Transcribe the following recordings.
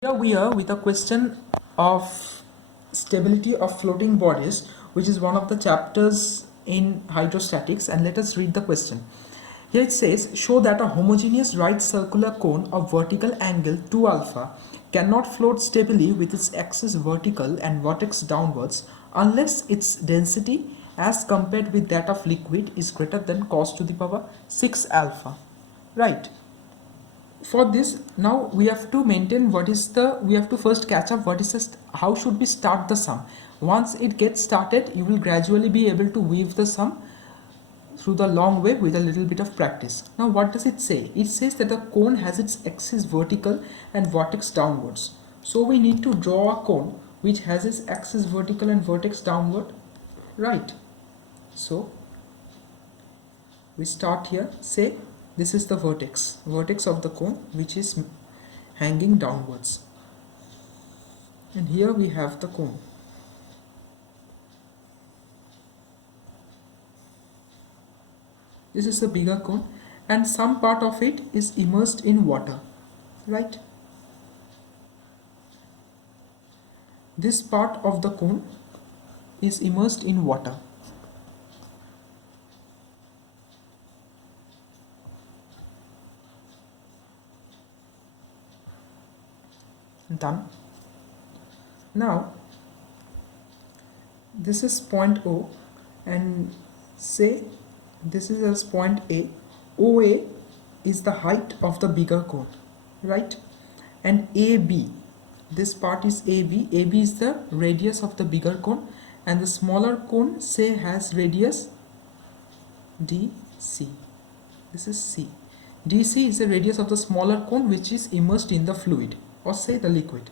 Here we are with a question of stability of floating bodies, which is one of the chapters in hydrostatics, and let us read the question. Here it says, show that a homogeneous right circular cone of vertical angle 2 alpha cannot float stably with its axis vertical and vertex downwards unless its density as compared with that of liquid is greater than cos to the power 6 alpha. Right. For this, now we have to maintain we have to first catch up how should we start the sum. Once it gets started, you will gradually be able to weave the sum through the long way with a little bit of practice. Now what does it say? It says that the cone has its axis vertical and vertex downwards. So we need to draw a cone which has its axis vertical and vertex downward, right? So we start here, say this is the vertex of the cone which is hanging downwards, and here we have the cone. This is the bigger cone and some part of it is immersed in water, right? This part of the cone is immersed in water. Done. Now this is point O, and say this is as point A. OA is the height of the bigger cone, right? And AB, this part is AB. AB is the radius of the bigger cone, and the smaller cone say has radius DC. This is C. DC is the radius of the smaller cone which is immersed in the fluid, or say the liquid.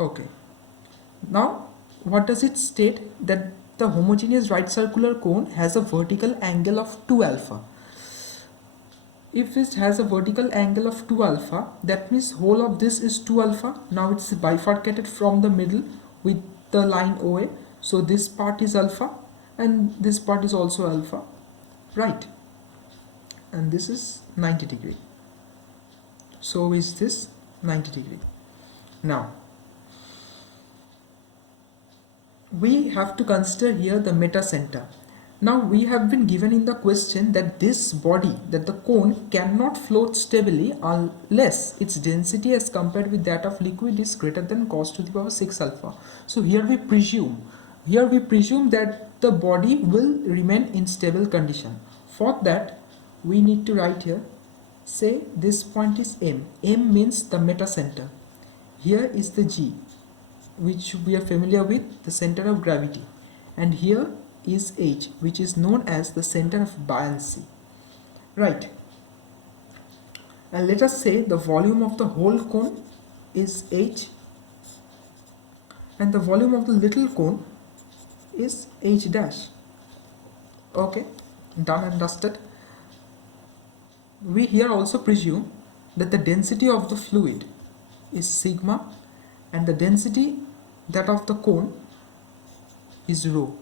Okay. Now what does it state? That the homogeneous right circular cone has a vertical angle of 2 alpha. If it has a vertical angle of 2 alpha, that means whole of this is 2 alpha. Now it's bifurcated from the middle with the line OA. So this part is alpha and this part is also alpha, right? And this is 90 degree. So is this 90 degree. Now we have to consider here the meta center. Now we have been given in the question that this body, that the cone cannot float stably unless its density as compared with that of liquid is greater than cos to the power 6 alpha. So here we presume that the body will remain in stable condition. For that we need to write here, say this point is M. M means the meta center. Here is the G, which we are familiar with, the center of gravity, and here is H, which is known as the center of buoyancy, right? And let us say the volume of the whole cone is H and the volume of the little cone is H dash. Okay, done and dusted. We here also presume that the density of the fluid is sigma and the density that of the cone is rho.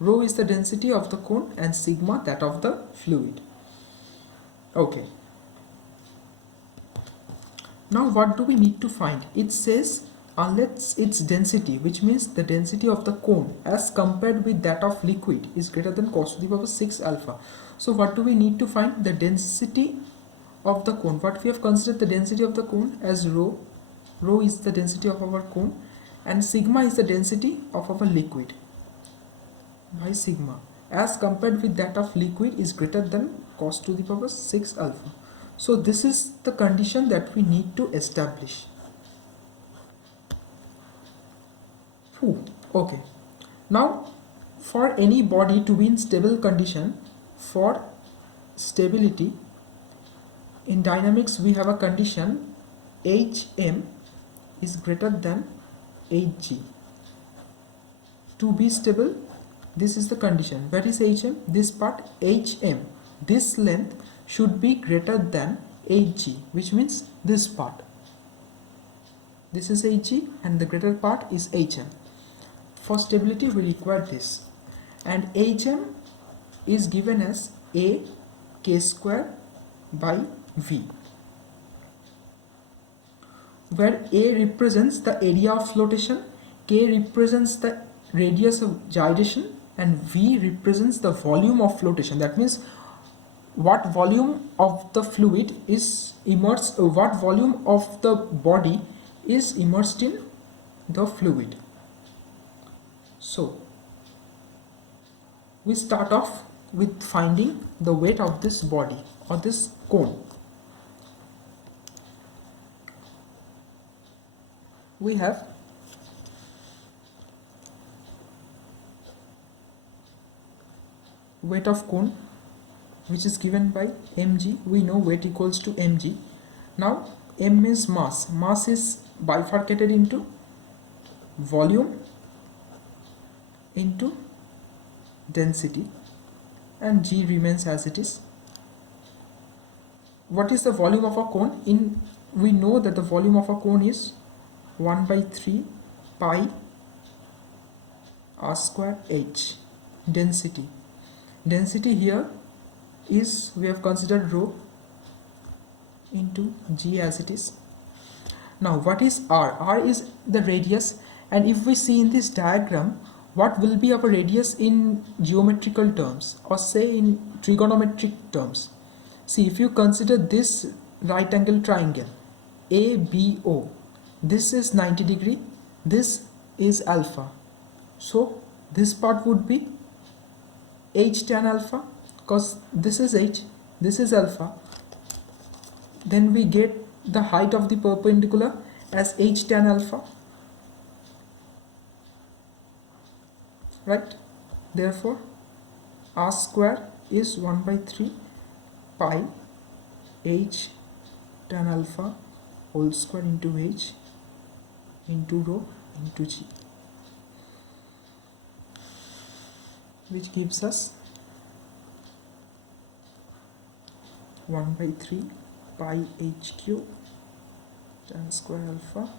Rho is the density of the cone and sigma that of the fluid. Okay. Now what do we need to find? It says unless its density, which means the density of the cone as compared with that of liquid, is greater than cos to the power 6 alpha. So what do we need to find? The density of the cone. What we have considered the density of the cone as rho. Rho is the density of our cone and sigma is the density of our liquid. By sigma as compared with that of liquid is greater than cos to the power 6 alpha. So this is the condition that we need to establish. Okay. Now for any body to be in stable condition, for stability in dynamics we have a condition Hm is greater than Hg. To be stable, this is the condition. Where is Hm? This part Hm. This length should be greater than Hg, which means this part. This is Hg and the greater part is Hm. For stability we require this, and Hm is given as A k square by V. where A represents the area of flotation, K represents the radius of gyration, and V represents the volume of flotation. That means what volume of the fluid is immersed, what volume of the body is immersed in the fluid. So we start off with finding the weight of this body or this cone. We have weight of cone, which is given by mg. We know weight equals to mg. Now m is mass. Mass is bifurcated into volume into density, and g remains as it is. What is the volume of a cone? We know that the volume of a cone is 1 by 3 pi r square h. Density here is, we have considered rho into g as it is. Now what is r? R is the radius, and if we see in this diagram what will be our radius in geometrical terms, or say in trigonometric terms. See, if you consider this right angle triangle ABO, this is 90 degree, this is alpha, so this part would be h tan alpha, because this is h, this is alpha. Then we get the height of the perpendicular as h tan alpha, right? Therefore r square is 1 by 3 pi h tan alpha whole square into h into rho into g, which gives us 1 by 3 pi h cube tan square alpha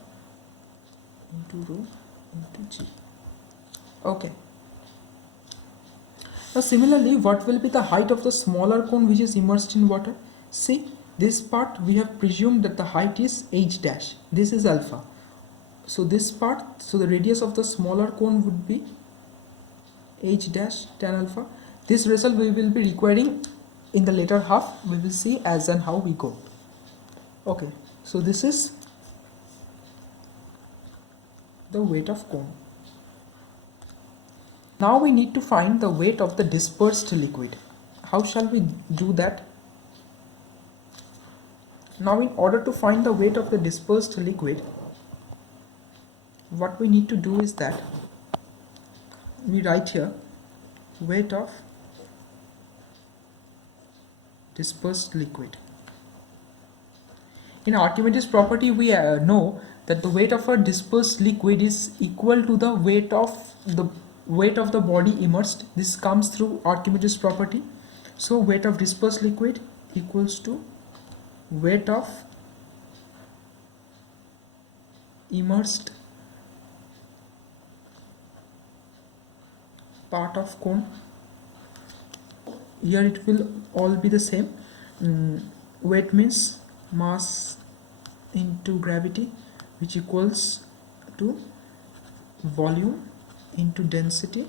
into rho into g. Okay. Now similarly, what will be the height of the smaller cone which is immersed in water? See, this part we have presumed that the height is h dash. This is alpha. So this part, so the radius of the smaller cone would be h dash tan alpha. This result we will be requiring in the later half. We will see as and how we go. Okay, so this is the weight of cone. Now we need to find the weight of the dispersed liquid. How shall we do that? Now in order to find the weight of the dispersed liquid, what we need to do is that we write here weight of dispersed liquid. In Archimedes property, we know that the weight of a dispersed liquid is equal to the weight of the body immersed. This comes through Archimedes property. So weight of dispersed liquid equals to weight of immersed part of cone. Here it will all be the same. Weight means mass into gravity, which equals to volume into density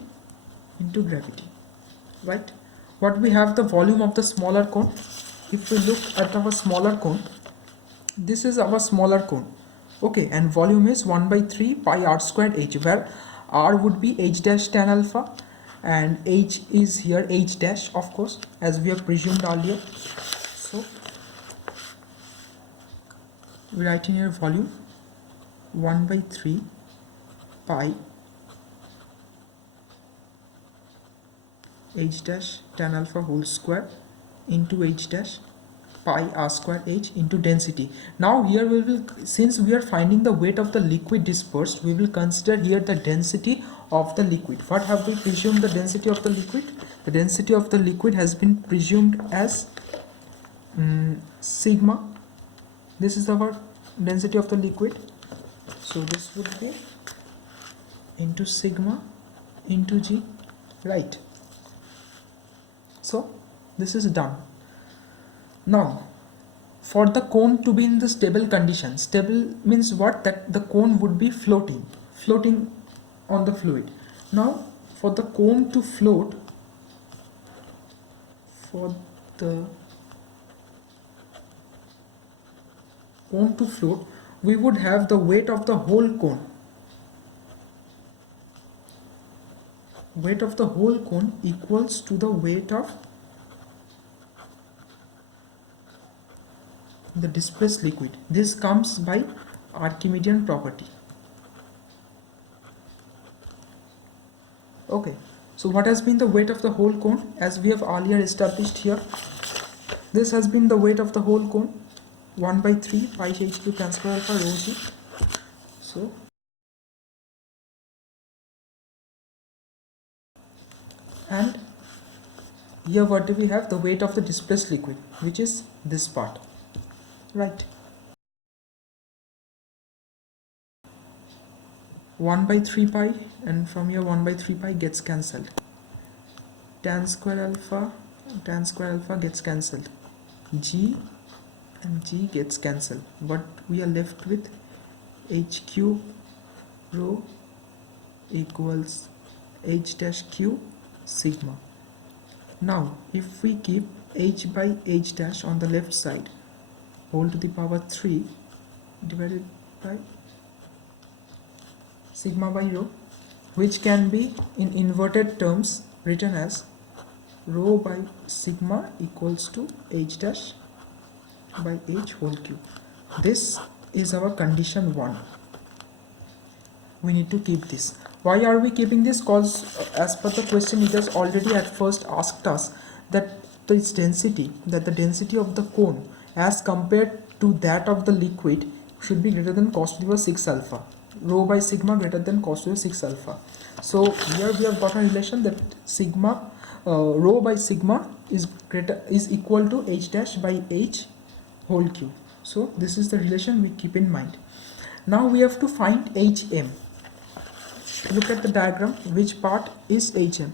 into gravity, right? What we have, the volume of the smaller cone. If we look at our smaller cone, this is our smaller cone, okay, and volume is 1 by 3 pi r squared h, where r would be h dash tan alpha and h is here h dash, of course, as we have presumed earlier. So we write in here volume 1 by 3 pi h dash tan alpha whole square into h dash pi r square h into density. Now here we will, since we are finding the weight of the liquid dispersed, we will consider here the density of the liquid. What have we presumed the density of the liquid? The density of the liquid has been presumed as sigma. This is our density of the liquid, so this would be into sigma into g, right? So this is done. Now for the cone to be in the stable condition, stable means what? That the cone would be floating on the fluid. Now for the cone to float, for the cone to float, we would have the weight of the whole cone. Weight of the whole cone equals to the weight of the displaced liquid. This comes by Archimedean property. Okay, so what has been the weight of the whole cone? As we have earlier established here, this has been the weight of the whole cone, 1 by 3 pi h cube tan square alpha rho g. So and here what do we have? The weight of the displaced liquid, which is this part, right? 1 by 3 pi, and from here 1 by 3 pi gets cancelled. Tan square alpha gets cancelled. G and G gets cancelled. But we are left with h cube rho equals h dash q sigma. Now if we keep h by h dash on the left side, whole to the power 3 divided by sigma by rho, which can be in inverted terms written as rho by sigma equals to h dash by h whole cube. This is our condition 1. We need to keep this. Why are we keeping this? Because as per the question, it has already at first asked us that this density, that the density of the cone as compared to that of the liquid should be greater than cos to the power 6 alpha. Rho by sigma greater than cos to the 6 alpha. So here we have got a relation that sigma rho by sigma is equal to h dash by h whole cube. So this is the relation we keep in mind. Now we have to find hm. Look at the diagram. Which part is hm?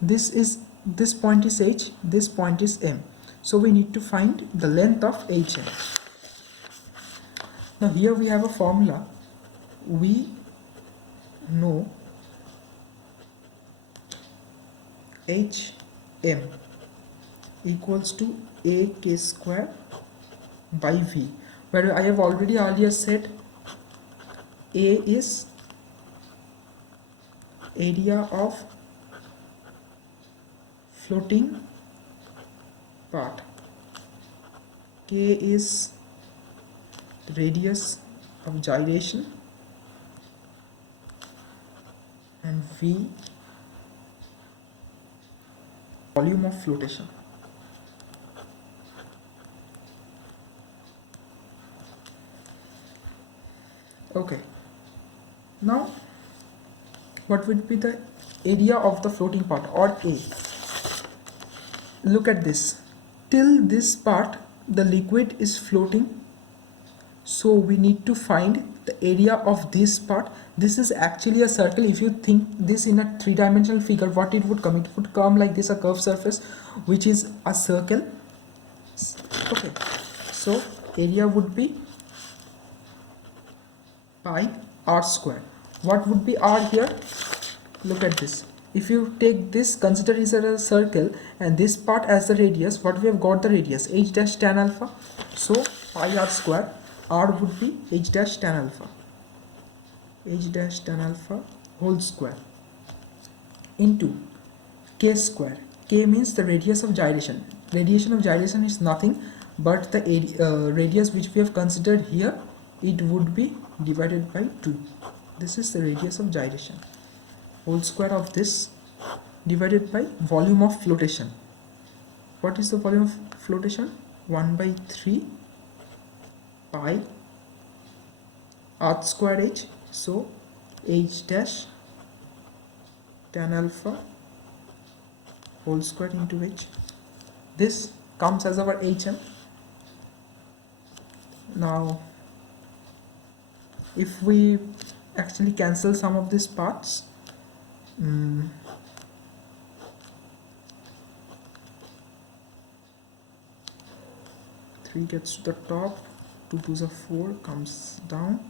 This point is h, this point is m. So we need to find the length of hm. Now here we have a formula. We know hm equals to ak square by v, where I have already earlier said a is area of floating part, k is the radius of gyration, and v volume of flotation. Okay, now what would be the area of the floating part, or A? Look at this. Till this part the liquid is floating, so we need to find the area of this part. This is actually a circle. If you think this in a three-dimensional figure, what it would come? It would come like this, a curved surface which is a circle. Okay, so area would be pi r square. What would be r here? Look at this. If you take this, consider it as a circle, and this part as the radius, what we have got the radius h dash tan alpha. So pi r square, r would be h dash tan alpha, h dash tan alpha whole square into k square. K means the radius of gyration. Radius of gyration is nothing but the radius which we have considered here. It would be divided by 2. This is the radius of gyration. Whole square of this divided by volume of flotation. What is the volume of flotation? 1 by 3 pi r square h. So h dash tan alpha whole square into h. This comes as our hm. Now if we actually cancel some of these parts, 3 gets to the top, 2 to the 4 comes down,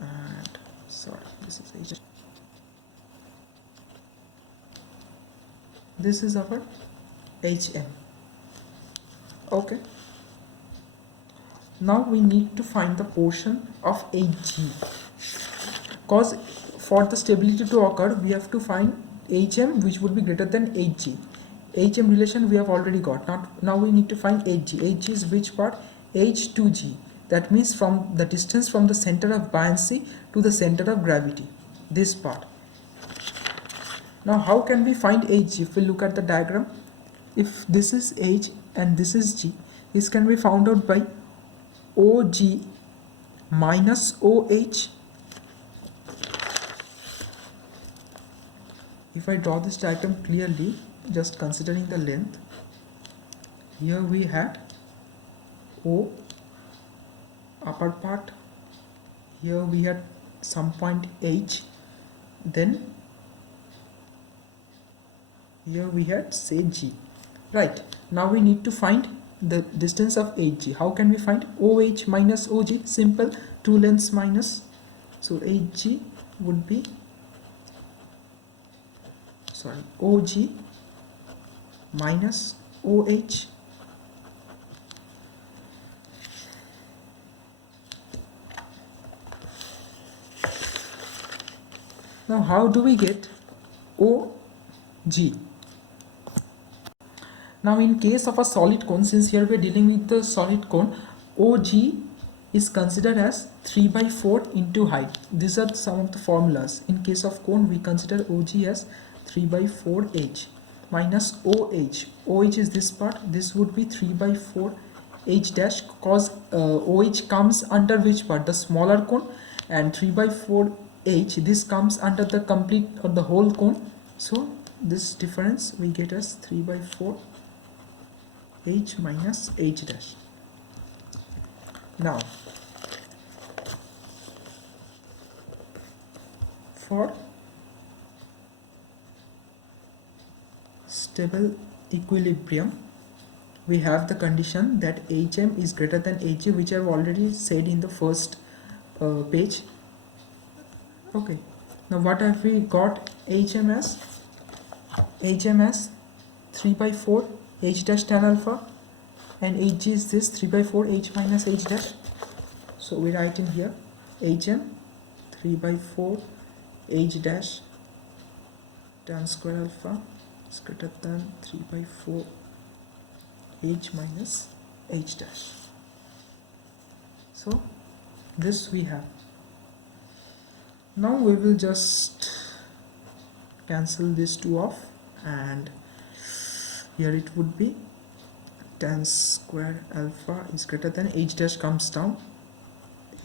and sorry, this is H. This is our HM. Okay. Now we need to find the portion of HG, because for the stability to occur we have to find HM which would be greater than HG. HM relation we have already got. Now we need to find HG. HG is which part? H to G. That means from the distance from the center of buoyancy to the center of gravity. This part. Now how can we find HG? If we look at the diagram, if this is H and this is G, this can be found out by OG minus OH. If I draw this diagram clearly, just considering the length, here we had O upper part, here we had some point H, then here we had say G. Right, now we need to find the distance of HG. How can we find OH minus OG? Simple, two lengths minus, so HG would be, sorry, OG minus OH. Now how do we get OG? Now in case of a solid cone, since here we are dealing with the solid cone, OG is considered as 3 by 4 into height. These are some of the formulas. In case of cone, we consider OG as 3 by 4 H minus OH. OH is this part. This would be 3 by 4 H dash, cause OH comes under which part? The smaller cone, and 3 by 4 H, this comes under the complete or the whole cone. So this difference we get as 3 by 4 H minus H dash. Now for stable equilibrium, we have the condition that HM is greater than HG, which I have already said in the first page. Okay, now what have we got? HM as 3 by 4 H dash tan alpha, and Hg is this 3 by 4 H minus H dash. So we write in here HM 3 by 4 H dash tan square alpha is greater than 3 by 4 H minus H dash. So this we have. Now we will just cancel these two off, and here it would be tan square alpha is greater than H dash comes down,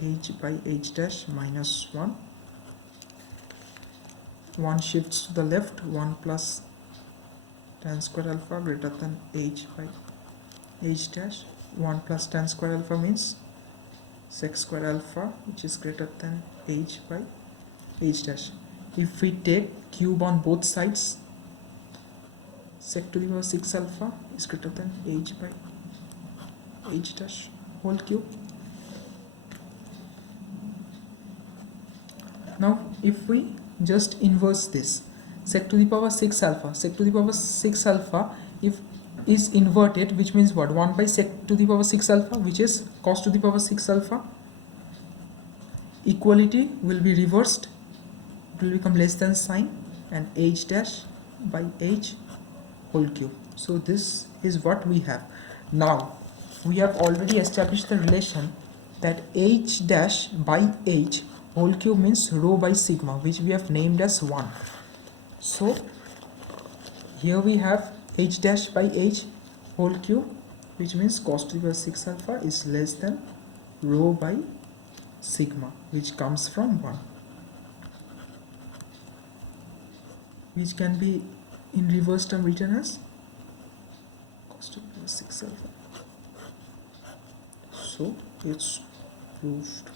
H by H dash minus 1. 1 shifts to the left, 1 plus tan square alpha greater than H by H dash. 1 plus tan square alpha means sec square alpha, which is greater than H by H dash. If we take cube on both sides, sec to the power 6 alpha is greater than H by H dash whole cube. Now if we just inverse this, sec to the power 6 alpha, sec to the power 6 alpha if is inverted, which means what? 1 by sec to the power 6 alpha, which is cos to the power 6 alpha. Equality will be reversed, it will become less than sign, and H dash by H whole cube. So this is what we have. Now we have already established the relation that H dash by H whole cube means rho by sigma, which we have named as 1. So here we have H dash by H whole cube, which means cos to the power 6 alpha is less than rho by sigma, which comes from 1, which can be in reverse term written as cos to the power 6 alpha. So it's proved.